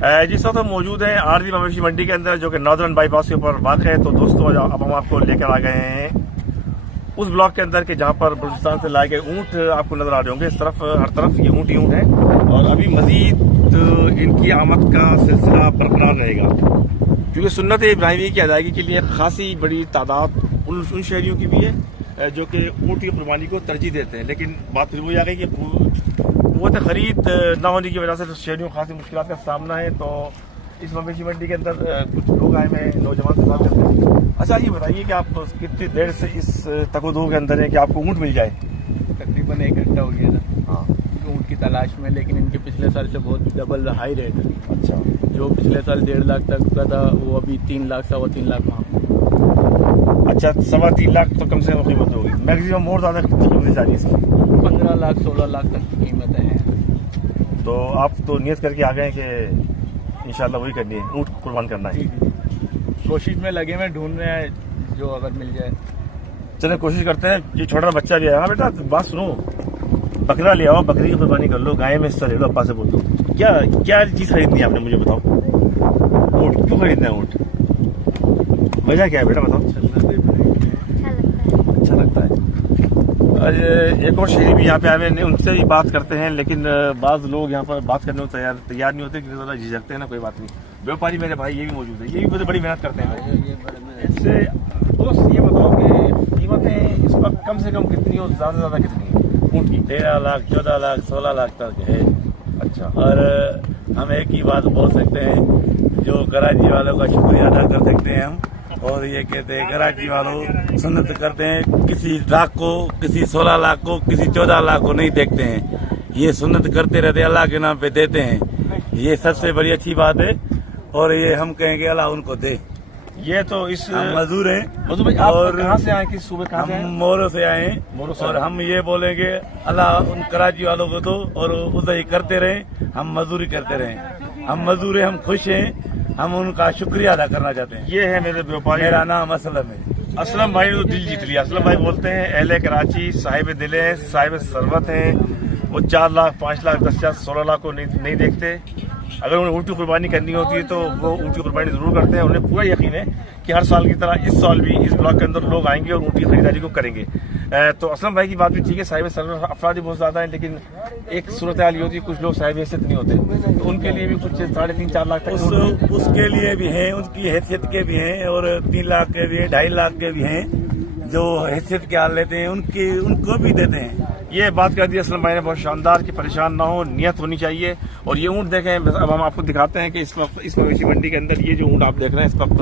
जिस वक्त हम मौजूद हैं आरजी मवेशी मंडी के अंदर, जो कि नॉर्दर्न बाईपास के ऊपर वाक़ है। तो दोस्तों, अब हम आपको लेकर आ गए हैं उस ब्लॉक के अंदर के जहां पर बलूचिस्तान से लाए गए ऊँट आपको नजर आ रहे होंगे। इस तरफ हर तरफ ये ऊँट ही ऊँट है और अभी मजीद इनकी आमद का सिलसिला बरकरार रहेगा, क्योंकि सुन्नत इब्राहिमी की अदायगी के लिए खासी बड़ी तादाद उन शहरियों की भी है जो कि ऊँट की कुर्बानी को तरजीह देते हैं। लेकिन बात फिर वही आ गई कि क़ुव्वत खरीद न होने की वजह से शहरियों को खासी मुश्किलात का सामना है। तो इस मवेशी मंडी के अंदर कुछ लोग आए हुए हैं, नौजवान से बात करते हैं। अच्छा, ये बताइए कि आप कितनी देर से इस तकदो के अंदर है कि आपको ऊँट मिल जाए? तकरीबन 1 घंटा हो गया था। हाँ, ऊँट की तलाश में, लेकिन इनके पिछले साल से बहुत डबल हाई रेट है। अच्छा, जो पिछले साल 1.5 लाख तक का था वो अभी 3 लाख 3.25 लाख वहाँ। अच्छा, 3.25 लाख तो कम से कम कीमत होगी। मैक्सिमम और ज़्यादा कितनी कीमत जा रही है इसकी? 15 लाख 16 लाख तक की कीमतें हैं। तो आप तो नियत करके आ गए कि इंशाल्लाह वही करनी है, ऊँट कुर्बान करना है। कोशिश में लगे हुए, ढूंढ रहे हैं जो अगर मिल जाए। चले कोशिश करते हैं। ये छोटा बच्चा भी है। हाँ बेटा, बात सुनो, बकरा ले आओ, बकरी की कुर्बानी कर लो, गाय में हिस्सा ले लो, अब्बा से बोल दो। क्या क्या चीज़ खरीदनी है आपने, मुझे बताओ। ऊँट क्यों खरीदना है? ऊँट वजह क्या है बेटा, बताओ। अच्छा लगता है। और एक और शहरी भी यहाँ पे आए हैं, उनसे भी बात करते हैं, लेकिन बाज़ लोग यहाँ पर बात करने को तैयार नहीं होते, ज़्यादा झिझकते हैं ना। कोई बात नहीं, व्यापारी मेरे भाई ये भी मौजूद है, ये भी बड़ी मेहनत करते हैं। इससे दोस्त ये बताओ कि कीमतें इस वक्त कम से कम कितनी और ज़्यादा से ज़्यादा कितनी है ऊँट की? 13 लाख 14 लाख 16 लाख तक है। अच्छा, और हम एक ही बात बोल सकते हैं, जो कराची वालों का शुक्रिया अदा कर सकते हैं हम, और ये कहते हैं कराची वालों सुन्नत करते हैं, किसी लाख को, किसी 16 लाख को, किसी 14 लाख को नहीं देखते हैं। ये सुन्नत करते रहते, अल्लाह के नाम पे देते हैं। ये सबसे बड़ी अच्छी बात है और ये हम कहेंगे अल्लाह उनको दे। ये तो इस मजदूर हैं। मजदूर भाई, आप कहाँ से आए, किस सूबे कहाँ से आए? हम मोरो से आए हैं। मोरो से और आए। हम ये बोलेंगे अल्लाह उन कराची वालों को दो और उधर ही करते रहे, हम मजदूरी करते रहे। हम मजदूर हैं, हम खुश हैं, हम उनका शुक्रिया अदा करना चाहते हैं। ये है मेरे व्यापारी। मेरा नाम असलम है। असलम भाई ने तो दिल जीत लिया। असलम भाई बोलते हैं अहले कराची साहिब दिल है, साहिब सरवत हैं। वो 4 लाख 5 लाख 10 लाख 16 लाख को नहीं देखते। अगर उन्हें ऊँट की कुर्बानी करनी होती है तो वो ऊँट की कुर्बानी जरूर करते हैं। उन्हें पूरा यकीन है कि हर साल की तरह इस साल भी इस ब्लॉक के अंदर लोग आएंगे और ऊँट की खरीदारी को करेंगे। तो असलम भाई की बात भी ठीक है, साहिब सरवत अफराद भी बहुत ज्यादा है, लेकिन एक सूरत हाल ये होती है कुछ लोग साहिब हैसियत नहीं होते, तो उनके लिए भी कुछ 3.5-4 लाख तक उसके लिए भी हैं, उनकी हैसियत के भी हैं, और 3 लाख के भी हैं, 2.5 लाख के भी हैं, जो हैसियत के हाल लेते हैं उनको भी देते हैं। ये बात कर दी असलम भाई ने बहुत शानदार, कि परेशान ना हो, नियत होनी चाहिए। और ये ऊँट देखें, अब हम आपको दिखाते हैं कि इस वक्त इस मवेशी मंडी के अंदर ये जो ऊँट आप देख रहे हैं, इस वक्त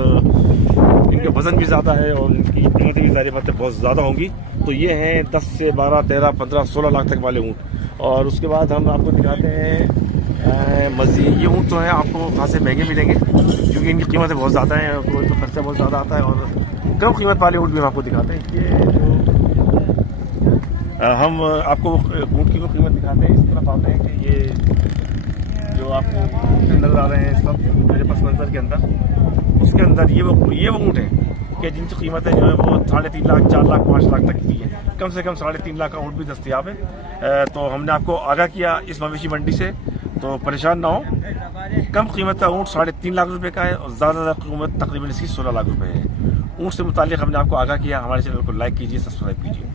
इनके वजन भी ज़्यादा है और इनकी कीमतें भी सारी बातें बहुत ज़्यादा होंगी। तो ये हैं 10 से 12 13 15 16 लाख तक वाले ऊँट। और उसके बाद हम आपको दिखाते हैं मज़ीद, ये ऊँट तो है आपको खासे महंगे मिलेंगे, क्योंकि इनकी कीमतें बहुत ज़्यादा हैं और तो खर्चा बहुत ज़्यादा आता है। और कम कीमत वाले ऊँट भी हम आपको दिखाते हैं। ये हम आपको ऊँट की वो कीमत दिखाते हैं। इस तरफ आते हैं कि ये जो आपको नजर आ रहे हैं इस वक्त मेरे पस मंजर के अंदर, उसके अंदर ये वो ऊँट है कि जिनकी कीमतें जो है वो 3.5 लाख 4 लाख 5 लाख तक की है। कम से कम 3.5 लाख का ऊँट भी दस्तियाब है। तो हमने आपको आगाह किया इस मवेशी मंडी से, तो परेशान ना हो। कम कीमत का ऊँट 3.5 लाख रुपए का है और ज़्यादा कीमत तकरीबन इसकी 16 लाख रुपए है। ऊँट से मुताल्लिक हमने आपको आगाह किया। हमारे चैनल को लाइक कीजिए, सब्सक्राइब कीजिए।